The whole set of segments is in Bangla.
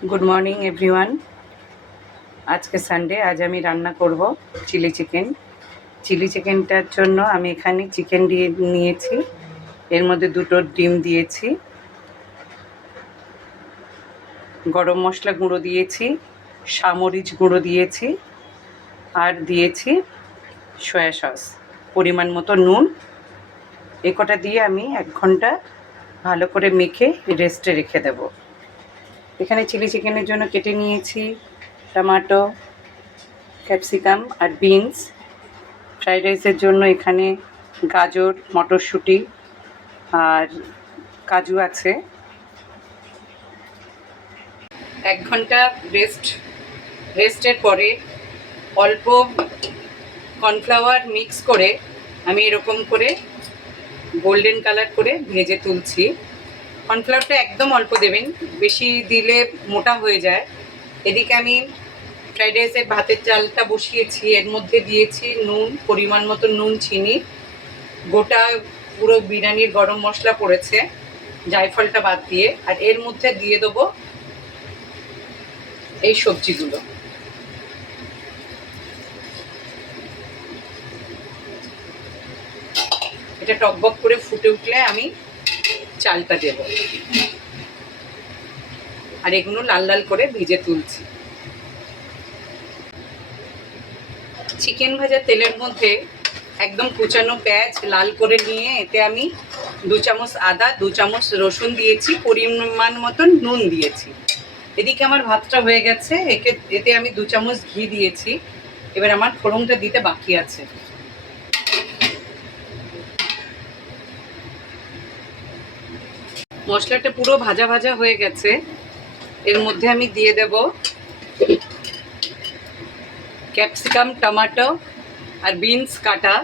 Good morning everyone. आज के सानडे आज আমি রান্না করব চিলি চিকেন। চিলি চিকেনটার জন্য আমি এখানে চিকেন দিয়ে নিয়েছি, এর মধ্যে দুটো ডিম দিয়েছি, গরম মশলা গুঁড়ো দিয়েছি, সামরিচ গুঁড়ো দিয়েছি, আর দিয়েছি সয়া সস, পরিমাণ মতো নুন। এই কটা দিয়ে আমি 1 ঘন্টা ভালো করে মেখে রেস্টে রেখে দেব। এখানে চিলি চিকেনের জন্য কেটে নিয়েছি টমেটো, ক্যাপসিকাম আর বিনস। ফ্রাইড রাইসের জন্য এখানে গাজর, মটরশুঁটি আর কাজু আছে। 1 ঘন্টা রেস্টের পরে অল্প কর্নফ্লাওয়ার মিক্স করে আমি এরকম করে গোল্ডেন কালার করে ভেজে তুলছি। কর্নফ্লাওয়ারটা একদম অল্প দেবেন, বেশি দিলে মোটা হয়ে যায়। এদিকে আমি ফ্রাইড রাইসের ভাতের চালটা বসিয়েছি, এর মধ্যে দিয়েছি নুন, পরিমাণ মতো নুন, চিনি, গোটা পুরো বিরিয়ানির গরম মশলা পড়েছে জায়ফলটা বাদ দিয়ে, আর এর মধ্যে দিয়ে দেবো এই সবজিগুলো। এটা টকবক করে ফুটে উঠলে আমি চালটা দেব, আর এগুলো লাল লাল করে ভেজে তুলছি। চিকেন ভাজা তেলের মধ্যে একদম কুচানো পেঁয়াজ লাল করে নিয়ে এতে আমি 2 চামচ আদা, 2 চামচ রসুন দিয়েছি, পরিমাণ মতন নুন দিয়েছি। এদিকে আমার ভাতটা হয়ে গেছে, এতে আমি 2 চামচ ঘি দিয়েছি। এবার আমার ফোড়নটা দিতে বাকি আছে। মশলাটা পুরো ভাজা ভাজা হয়ে গেছে, এর মধ্যে আমি দিয়ে দেব ক্যাপসিকাম, টমেটো আর বিনস কাটা,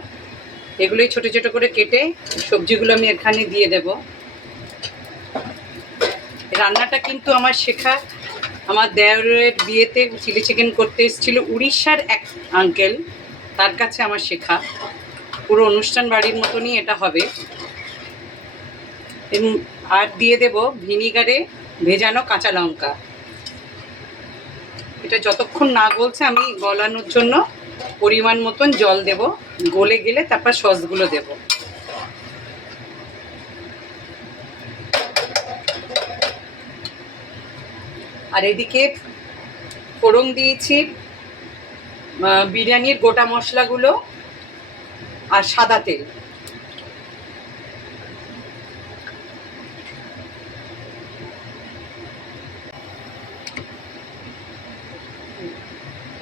এগুলোই ছোট ছোট করে কেটে সবজিগুলো আমি এখানে দিয়ে দেব। রান্নাটা কিন্তু আমার শেখা, আমার দেওরের বিয়েতে চিলি চিকেন করতে এসেছিল উড়িষ্যার এক আঙ্কেল, তার কাছে আমার শেখা। পুরো অনুষ্ঠান বাড়ির মতনই এটা হবে। আর দিয়ে দেব ভিনিগারে ভেজানো কাঁচা লঙ্কা। এটা যতক্ষণ না গলছে আমি গলানোর জন্য পরিমাণ মতন জল দেব, গলে গেলে তারপর সসগুলো দেব। আর এদিকে ফোড়ন দিয়েছি বিরিয়ানির গোটা মশলাগুলো আর সাদা তেল।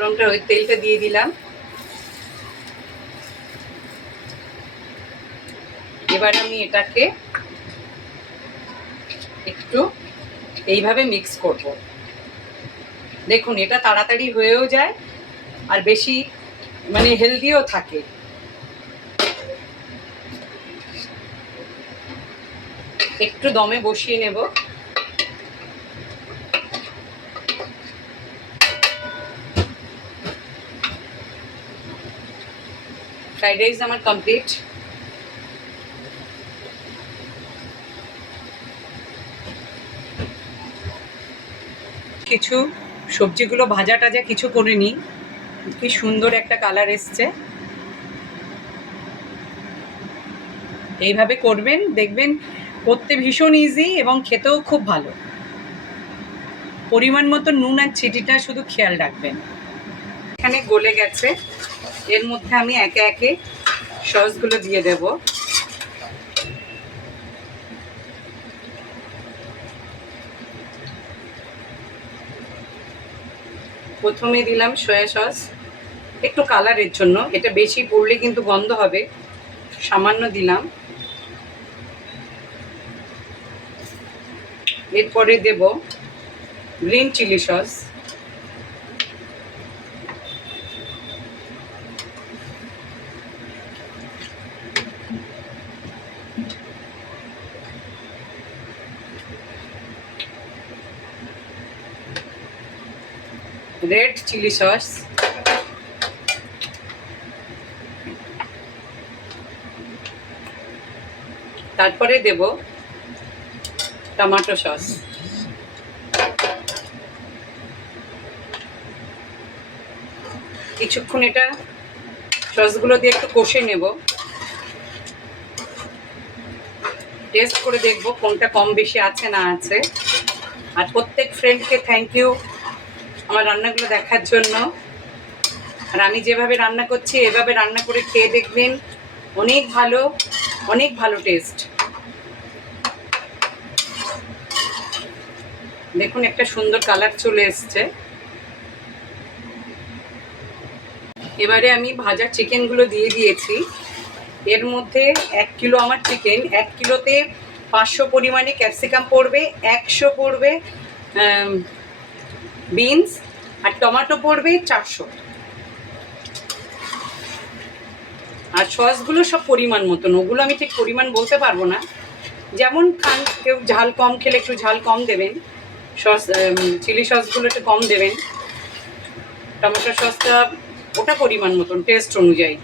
ফোড়নটা ওই তেলটা দিয়ে দিলাম। এবার আমি এটাকে একটু এইভাবে মিক্স করব। দেখুন এটা তাড়াতাড়ি হয়েও যায় আর বেশি হেলদিও থাকে। একটু দমে বসিয়ে নেব। ফ্রাইড রাইস আমার কমপ্লিট। কিছু সবজিগুলো ভাজা টাজা কিছু করিনি, কি সুন্দর একটা কালার এসছে। এইভাবে করবেন, দেখবেন করতে ভীষণ ইজি এবং খেতেও খুব ভালো। পরিমাণ মতো নুন আর চিনিটা শুধু খেয়াল রাখবেন। এখানে গলে গেছে, এর মধ্যে আমি একে একে সসগুলো দিয়ে দেব। প্রথমে দিলাম সয়া সস, একটু কালারের জন্য, এটা বেশি পড়লে কিন্তু গন্ধ হবে, সামান্য দিলাম। এরপরে দেব green chilli sauce, red chilli sauce, তারপরে দেব টমেটো সস। কিছুক্ষণ এটা সসগুলো দিয়ে একটু কষে নেব, টেস্ট করে দেখব কোনটা কম বেশি আছে না আছে। আর প্রত্যেক ফ্রেন্ডকে থ্যাংক ইউ আমার রান্নাগুলো দেখার জন্য। আর আমি যেভাবে রান্না করছি এভাবে রান্না করে খেয়ে দেখবেন, অনেক ভালো, অনেক ভালো টেস্ট। দেখুন একটা সুন্দর কালার চলে এসছে। এবারে আমি ভাজা চিকেনগুলো দিয়ে দিয়েছি। এর মধ্যে 1 কিলো আমার চিকেন, 1 কিলোতে 500 পরিমাণে ক্যাপসিকাম পড়বে, 100 পড়বে বিনস, আর টমেটো পড়বে 400। আর সসগুলো সব পরিমাণ মতন, ওগুলো আমি ঠিক পরিমাণ বলতে পারবো না, যেমন খান, কেউ ঝাল কম খেলে একটু ঝাল কম দেবেন, সস চিলি সসগুলো একটু কম দেবেন, টমেটো সসটা ওটা পরিমাণ মতন টেস্ট অনুযায়ী।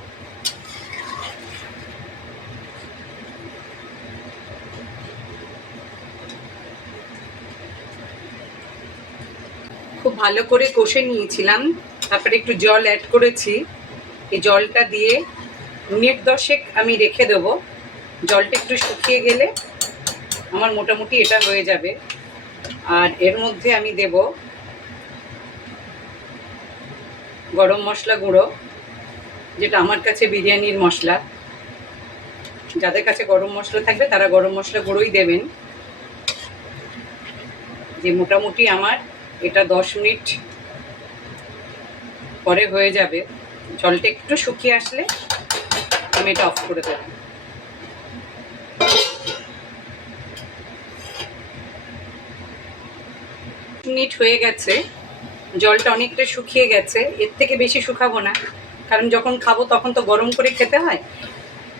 খুব ভালো করে কষে নিয়েছিলাম, তারপরে একটু জল অ্যাড করেছি। এই জলটা দিয়ে মিনিট 10 আমি রেখে দেবো। জলটা একটু শুকিয়ে গেলে আমার মোটামুটি এটা হয়ে যাবে। আর এর মধ্যে আমি দেব গরম মশলা গুঁড়ো, যেটা আমার কাছে বিরিয়ানির মশলা। যাদের কাছে গরম মশলা থাকবে তারা গরম মশলা গুঁড়োই দেবেন। যে মোটামুটি আমার এটা 10 মিনিট পরে হয়ে যাবে। জলটা একটু শুকিয়ে আসলে আমি এটা অফ করে দেব। মিনিট হয়ে গেছে, জলটা অনেকটা শুকিয়ে গেছে। এর থেকে বেশি শুকাবো না, কারণ যখন খাবো তখন তো গরম করে খেতে হয়,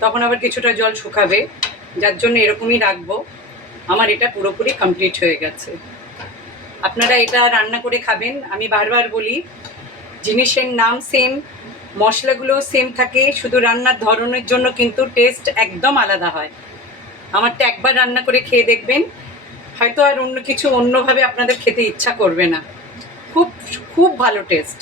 তখন আবার কিছুটা জল শুকাবে, যার জন্য এরকমই রাখবো। আমার এটা পুরোপুরি কমপ্লিট হয়ে গেছে। আপনারা এটা রান্না করে খাবেন। আমি বারবার বলি, জিনিসের নাম সেম, মশলাগুলো সেম থাকে, শুধু রান্নার ধরনের জন্য কিন্তু টেস্ট একদম আলাদা হয়। আমারটা একবার রান্না করে খেয়ে দেখবেন, হয়তো আর অন্য কিছু অন্যভাবে আপনাদের খেতে ইচ্ছা করবে না। খুব খুব ভালো টেস্ট।